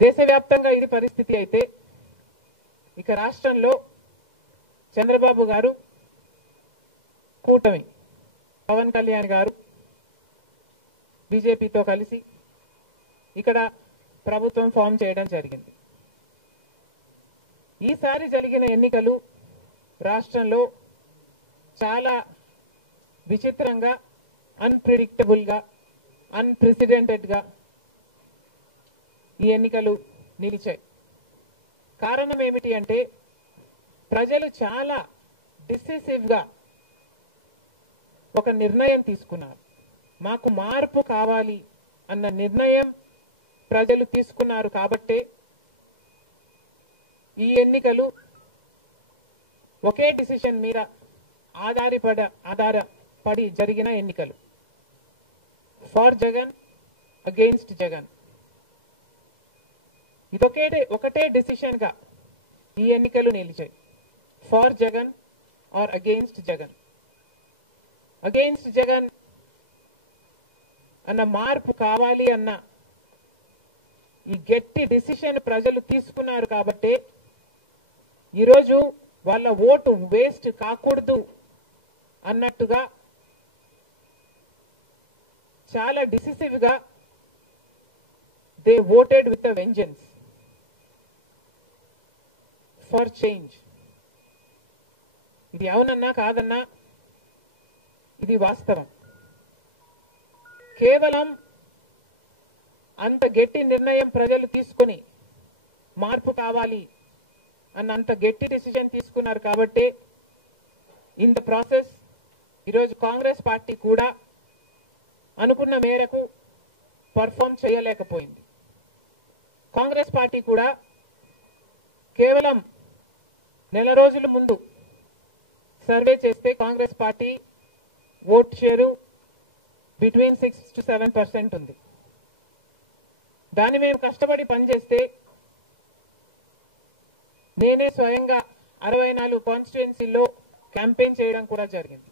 దేశవ్యాప్తంగా ఇది పరిస్థితి అయితే ఇక రాష్ట్రంలో చంద్రబాబు గారు కూటమి పవన్ కళ్యాణ్ గారు బీజేపీతో కలిసి ఇక్కడ ప్రభుత్వం ఫామ్ చేయడం జరిగింది. ఈసారి జరిగిన ఎన్నికలు రాష్ట్రంలో చాలా విచిత్రంగా, అన్‌ప్రెడిక్టబుల్ గా, అన్‌ప్రెసిడెంటెడ్ గా ఈ ఎన్నికలు నిలిచాయి. కారణం ఏమిటి అంటే ప్రజలు చాలా డిసిసివ్ గా ఒక నిర్ణయం తీసుకున్నారు. మాకు మార్పు కావాలి అన్న నిర్ణయం ప్రజలు తీసుకున్నారు కాబట్టే ఈ ఎన్నికలు ఒకే డిసిషన్ మీద ఆధారపడి జరిగిన ఎన్నికలు. For Jagan, against Jagan. ఒకటే డిసిషన్ గా ఈ ఎన్నికలు నిలిచాయి. For Jagan or against Jagan. Against Jagan అన్న మార్పు కావాలి అన్న ఈ గట్టి డిసిషన్ ప్రజలు తీసుకున్నారు కాబట్టి ఈరోజు వాళ్ళ ఓటు వేస్ట్ కాకూడదు అన్నట్టుగా చాలా డిసిసివ్ గా they voted with a vengeance for change. ఇది అవునన్నా కాదన్నా ఇది వాస్తవం. కేవలం అంత గట్టి నిర్ణయం ప్రజలు తీసుకుని మార్పు కావాలి అన్న అంత గట్టి డిసిజన్ తీసుకున్నారు కాబట్టి ఇన్ ద ప్రాసెస్ ఈరోజు కాంగ్రెస్ పార్టీ కూడా అనుకున్న మేరకు పర్ఫామ్ చేయలేకపోయింది. కాంగ్రెస్ పార్టీ కూడా కేవలం నెల రోజుల ముందు సర్వే చేస్తే Congress party vote share between 6 to 7% ఉంది. దాన్ని మేము కష్టపడి పనిచేస్తే నేనే స్వయంగా 64 కాన్స్టిట్యుయెన్సీల్లో క్యాంపెయిన్ చేయడం కూడా జరిగింది.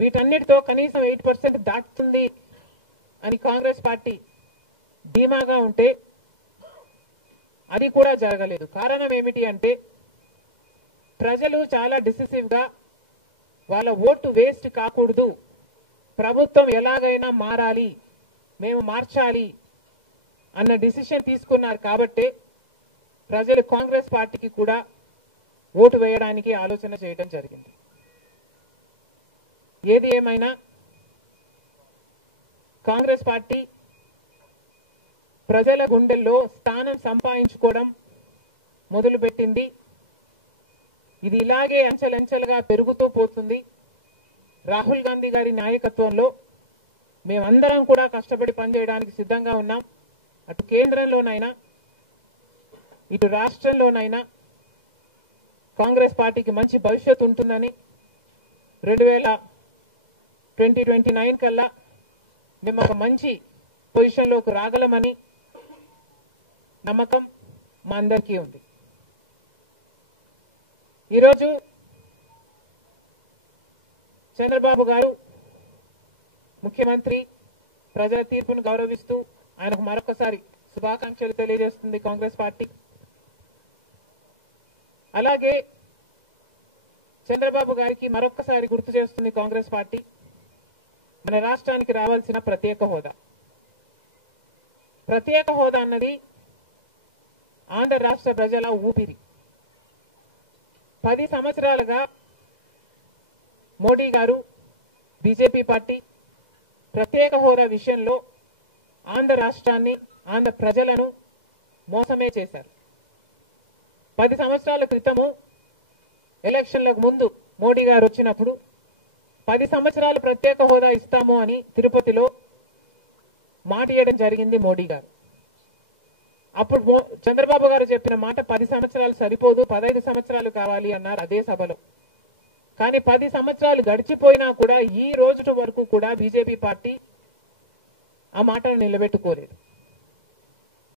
వీటన్నిటితో కనీసం 8% దాటుతుంది అని కాంగ్రెస్ పార్టీ ధీమాగా ఉంటే అది కూడా జరగలేదు. కారణం ఏమిటి అంటే ప్రజలు చాలా డిసిసివ్ గా వాళ్ళ ఓటు వేస్ట్ కాకూడదు, ప్రభుత్వం ఎలాగైనా మారాలి, మేము మార్చాలి అన్న డిసిషన్ తీసుకున్నారు కాబట్టి ప్రజలు కాంగ్రెస్ పార్టీకి కూడా ఓటు వేయడానికి ఆలోచన చేయడం జరిగింది. ఏది ఏమైనా కాంగ్రెస్ పార్టీ ప్రజల గుండెల్లో స్థానం సంపాదించుకోవడం మొదలుపెట్టింది. ఇది ఇలాగే అంచెలంచెలుగా పెరుగుతూ పోతుంది. రాహుల్ గాంధీ గారి నాయకత్వంలో మేమందరం కూడా కష్టపడి పనిచేయడానికి సిద్ధంగా ఉన్నాం. అటు కేంద్రంలోనైనా ఇటు రాష్ట్రంలోనైనా కాంగ్రెస్ పార్టీకి మంచి భవిష్యత్తు ఉంటుందని 2029 కల్లా మేము ఒక మంచి పొజిషన్లోకి రాగలమని నమ్మకం మా అందరికీ ఉంది. ఈరోజు చంద్రబాబు గారు ముఖ్యమంత్రి ప్రజల తీర్పును గౌరవిస్తూ ఆయనకు మరొకసారి శుభాకాంక్షలు తెలియజేస్తుంది కాంగ్రెస్ పార్టీ. అలాగే చంద్రబాబు గారికి మరొకసారి గుర్తు చేస్తుంది కాంగ్రెస్ పార్టీ మన రాష్ట్రానికి రావాల్సిన ప్రత్యేక హోదా. ప్రత్యేక హోదా అన్నది ఆంధ్ర రాష్ట్ర ప్రజల ఊపిరి. 10 సంవత్సరాలుగా మోడీ గారు, బీజేపీ పార్టీ ప్రత్యేక హోదా విషయంలో ఆంధ్ర రాష్ట్రాన్ని, ఆంధ్ర ప్రజలను మోసమే చేశారు. 10 సంవత్సరాల క్రితము ఎలక్షన్లకు ముందు మోడీ గారు వచ్చినప్పుడు 10 సంవత్సరాలు ప్రత్యేక హోదా ఇస్తాము అని తిరుపతిలో మాట ఇవ్వడం జరిగింది మోడీ గారు. అప్పుడు చంద్రబాబు గారు చెప్పిన మాట 10 సంవత్సరాలు సరిపోదు, 15 సంవత్సరాలు కావాలి అన్నారు అదే సభలో. కానీ 10 సంవత్సరాలు గడిచిపోయినా కూడా ఈ రోజు వరకు కూడా బీజేపీ పార్టీ ఆ మాటను నిలబెట్టుకోలేదు.